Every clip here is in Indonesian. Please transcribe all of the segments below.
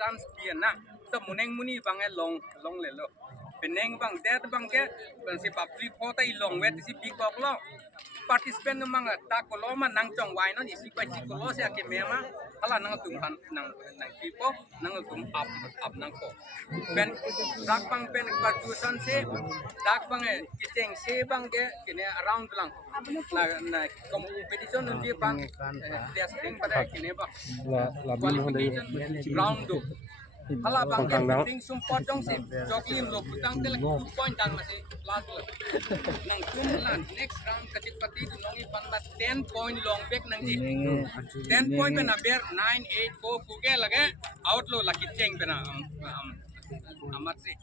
chance pian na so muneng muni bang long le lo peneng bang dead bang ke si public photo ilong wet si big bok lo participant mang ta ko lo man nang chong wai no ni si pa chi ko lo se ke mema ala nang tum han nang pipo nang tum up nang ko pen dak bang pen participation se dak bang kiteng se bang ke kine around lang na competition ndi bang dia sering pada kine bang qualification round do hala bang ke penting sumpot dong sih joglim lo putang tel 2 point dan masih last lo nang kumlan next round kecil pati nongi panna 10 point long back nang ji 10 point pe na ber 9 8 ko puge lage out lo laki cheng pe na amat sih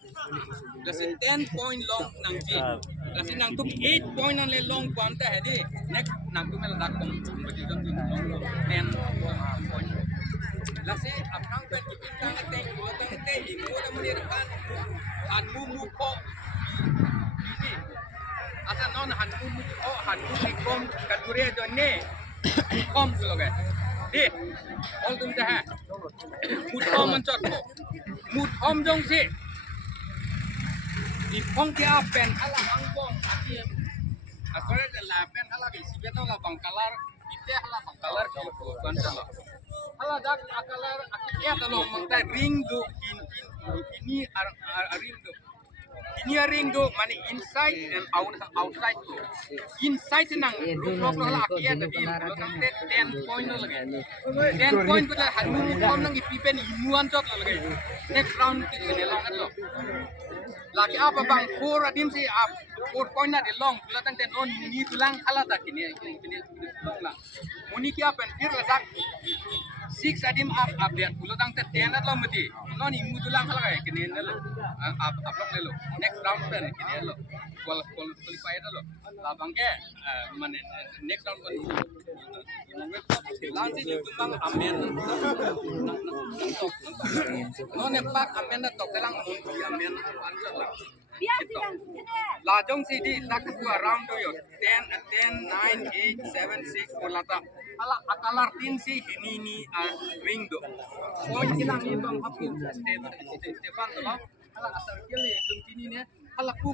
kasi 10 point long nang ji kasi nang tum 8 point nang le long kwanta hai di next nang tum la dak competition long 10 point lasi apang pen kita ngeteng dua ngeteng di mana menirkan hanmu ko ini asal non hanmu ko hanmu ikom kadure jonne kom loge di all tum dah muthom mancot ko muthom jong si di pong kia pen ala angkong ati asal la pen ala di sibeto la bangkalar ite ala bangkalar ko kancala hala dak akalar akia talong mangta ring do ini ring do mani inside and outside do inside nang roof hala akia tapi nang 10 point lagi 10 point pada hanmu kom nang ipipen imuan chot lagi next round kini long lo lagi apa bang 4 adim si 4 point na di long pula tang ten on ni tulang hala tak kini long lah muni kia pen fir ladak 6 adim update pula tang ten 10 atlo mati non imu tulang hala kai kini lo upload le lo next round pen kini lo qualify lo la bangke mane next round pen lansi tumbang amen non empat amen na tok telang mun amen answer lah lajong si di tak dua round do yo 10 9 8 7 6 polata ala akalar tin si ini ring do point silang ibang hapu Stefan to ala asar kele tum kini ne ala ku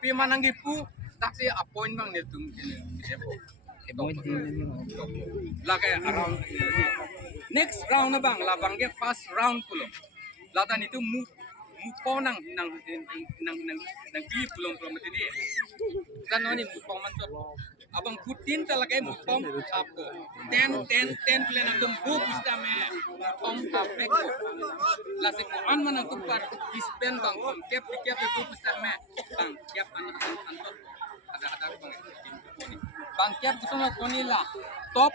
pi mananggi pu tak si appoint bang ne tum kini la kaya around next round na bang la bang ke first round pulo latan itu mu po nang bi pulong mati dia kan noni mu po mancot abang putin talaga mu pom sapo 10 plan ang tumbu gusta me pom kapek la se ko an man ang par dispen bang kep itu gusta me bang kep an ada bang kep gusto na konila top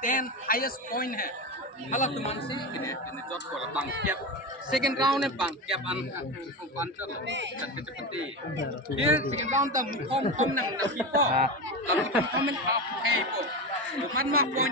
10 highest point hai hala tuman si kini jot ko bang kep second round ne bang kep an pancer dan kecepati here second round ta mukom nang pipo lalu komen half hey po man ma point